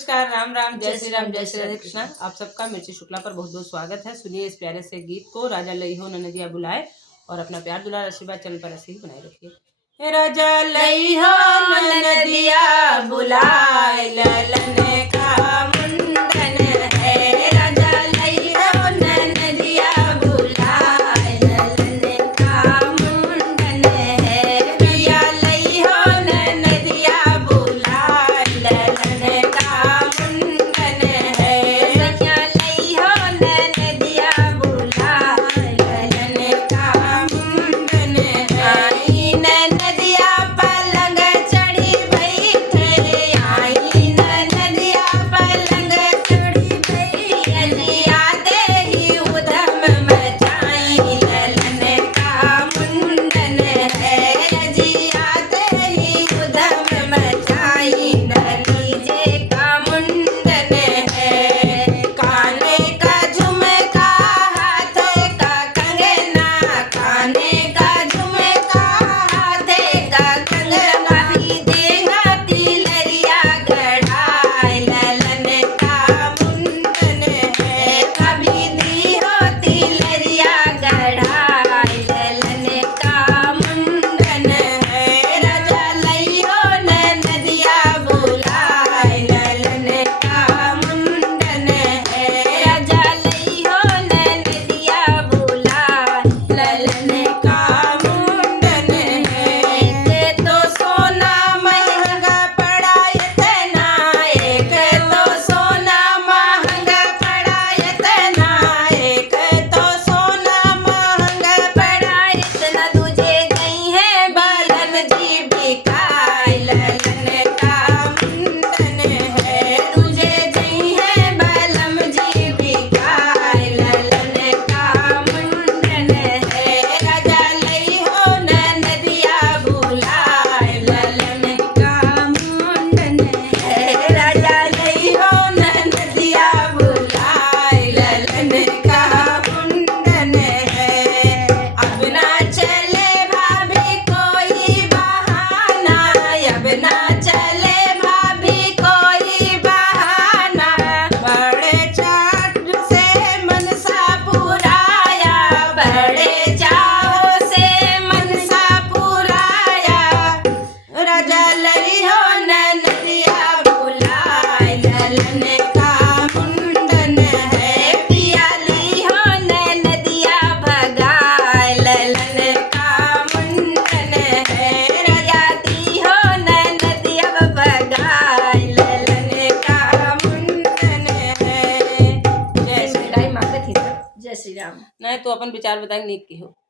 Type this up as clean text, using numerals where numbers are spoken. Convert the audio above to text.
नमस्कार, राम राम, जय श्री राम, जय श्री राधे कृष्णा। आप सबका मिर्ची शुक्ला पर बहुत बहुत स्वागत है। सुनिए इस प्यारे से गीत को। राजा लई हो ननदिया बुलाए, और अपना प्यार दुलार आशीर्वाद चैनल पर ऐसे ही बनाए रखिए। राजा लई हो ननदिया बुलाए, ललन का मुंडन है। राजा लई हो ननदिया बुलाए, ललन का मुंडन है। पिया लई हो ननदिया बुलाए, ललन का मुंडन है। सखिया लई हो ननदिया बुलाए, ललन का मुंडन है। आई ननदिया पलंग चढ़ी बैठे, आई ननदिया पलंग चढ़ी बैठे। आते ही उधम मचाई, ललन का मुंडन है। जी आते ही उधम मचाई, नतीजे का मुंडन है। काने का झुमका, हाथे का कंगना, काने का झुमका, हाथे का कंगना। भी देगा तिलरिया गढ़ाए, ललन का मुंडन है। कभी दी हो तिलरिया गढ़ाए, ललन का मुंडन है। राजा लई हो ननदिया बुलाए, ललन का मुंडन है। राजा लई हो ननदिया बुलाए, ललन का मुंडन है। एक तो सोना महंगा पड़ा इतना, एक तो सोना महंगा पड़ा इतना, एक तो सोना महंगा पड़ा इतना। तुझे गई है बालन जी बिकाए, ललन का मुंडन है। तुझे गई है बालम जी बिकाए, ललन का मुंडन है। राजा लई हो ननदिया बुलाए, ललन का मुंडन है। राजा लई हो ननदिया बुलाए, ललन का मुंडन है। अब ना चले भाभी कोई बहाना, अब ना चले भाभी कोई बहाना। बड़े चाट से मनसा पुराया, बड़े चाव से मनसा पुराया। राजा लई हो ननदिया बुलाए, ललन का मुंडन है। पिया लई हो ननदिया भगाए, ललन का मुंडन है। राजा दी हो ननदिया भगाए, ललन का मुंडन है। जय श्री राम। जय श्री राम। नहीं तो अपन विचार बताएंगे नीक की हो।